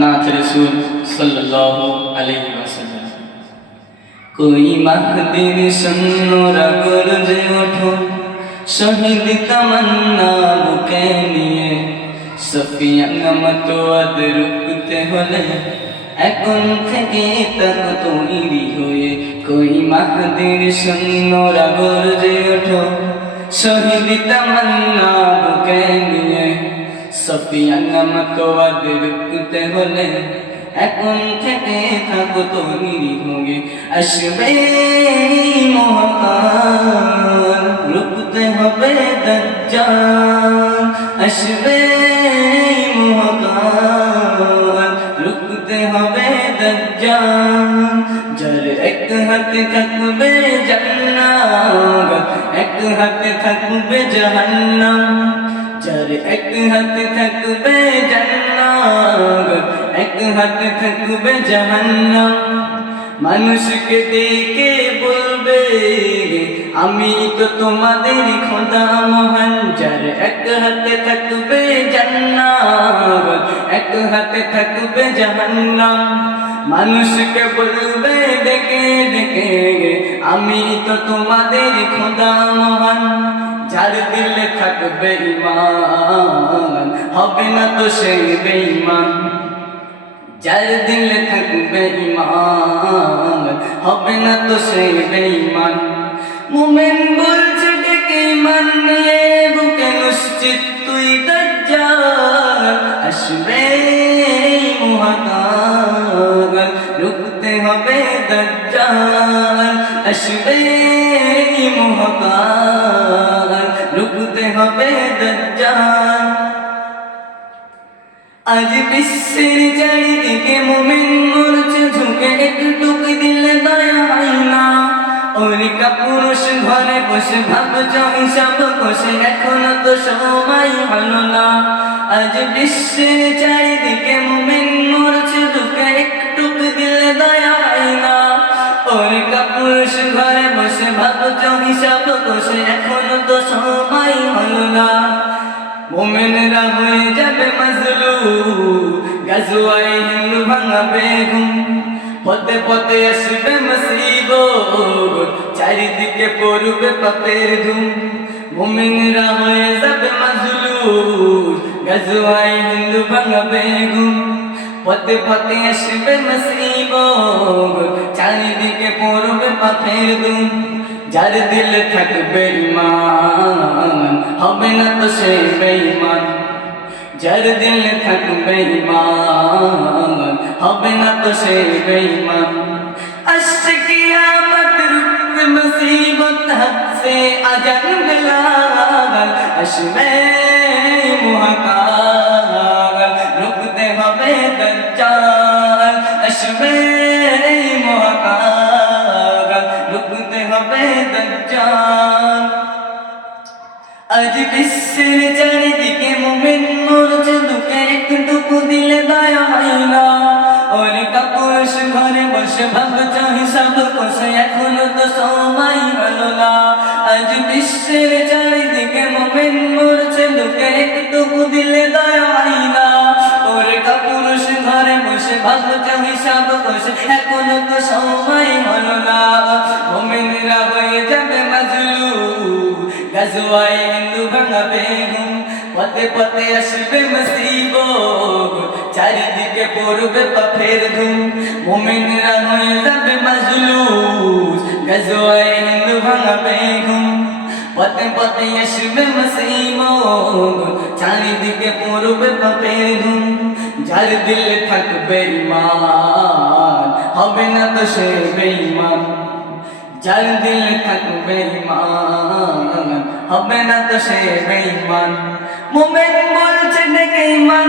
নাথ রসুল সাল্লাহ আলাইহি ওয়াসাল্লাম। কোই মাহদির সুন্নরা গর্জে ওঠো, শহীদ তমন্না বুকে নিয়ে। সফিয়ান মতোয়াদ রুখতে হলে এখন থেকে তক তৈরি হয়ে। কই মাহদির সুন্নরা গর্জে ওঠো, শহীদ তমন্না বুকে নিয়ে। সফিয়ানা মতো আদ রুকতে হলে এখন থেকে থাকো তৈরি হয়ে আসবে মহাকাল রুকতে হবে দজ্জাল। আসবে মহাকাল রুকতে হবে দজ্জাল। যার এক হাতে থাকবে জান্নাত, এক হাতে থাকবে জাহান্নাম। যার এক হাতে থাকবে জান্নাত এক হাতে থাকবে জাহান্নাম মানুষকে দেখে বলবে আমি তো তোমাদের খোদা মহান যার এক হাতে থাকবে জান্নাত এক হাতে থাকবে জাহান্নাম মানুষকে বলবে ডেকে ডেকে আমি তো তোমাদের খোদা মহান যার দিলে থাকবে ইমান হবে না তো সেই বেঈমান। যার দিলে থাকবে ইমান হবে না তো সেই বেঈমান। মুমিন বলছে ডেকে ইমান নিয়ে, বুকে নিশ্চিত তুই দজ্জাল, আসবে মহাকাল রুকতে হবে দজ্জাল, আসবে মহাকাল। আজ বিশ্বের চারিদিকে মোমেন মরছে, ঝুঁকে একটুক দিলে দয়া হয় না অনিকা পুরুষ ঘরে বসে ভাবছ, হিসাব কষে এখনও তো সময় হলো না। আজ বিশ্বের চারিদিকে মোমেন মরছে, ঝুঁকে একটুক দিলে দয়া হয় না অনিকা পুরুষ ঘরে বসে ভাবছ, হিসাব কষে এখনও তো সময় হলো না। মোমেনরা হয়ে যাবে মজলু গাজুয়াই হিন্দু ভাঙাবে ঘুম পথে পথে আসবে মসিব চারিদিকে পড়বে পাপের ধুম। মোমেনরা হয়ে যাবে মজলু গাজুয়াই হিন্দু ভাঙাবে ঘুম পথে পথে আসবে মসিব চারিদিকে পড়বে পাপের ধুম। যার দিলে থাকবে ইমান হবে না তো সে বেঈমান। যার দিলে থাকবে ইমান হবে না তো সে বেঈমান আসছে কিয়ামত রুক মুসিবত হাত সে আজান বিলাল আসবে মহাকাল রুকতে হবে দজ্জাল আসবে মহাকাল রুকতে হবে দজ্জাল আজ বিশ্বের এখনও তো সময় হলো না। আজ বিশ্বের চারিদিকে মোমেন মরছে দুঃখে একটুকু দিলে না। ওরে পুরুষ ঘরে বসে ভাবছ, হিসাব তো সময় হলো না। মোমেনরা হয়ে যাবে হিন্দু ভাঙাবে পথে পথে আসবে মসিব চারিদিকে পড়বে পাপের ধুম। মোমেনরা হয়ে যাবে ঘুম পথে পথে আসবে মসিব চারিদিকে পড়বে পাপের ধুম যার দিলে থাকবে ইমান হবে না তো সে বেঈমান যার দিলে থাকবে ইমান হবে না তো সে বেঈমান মোমেন বলছে ডেকে ইমান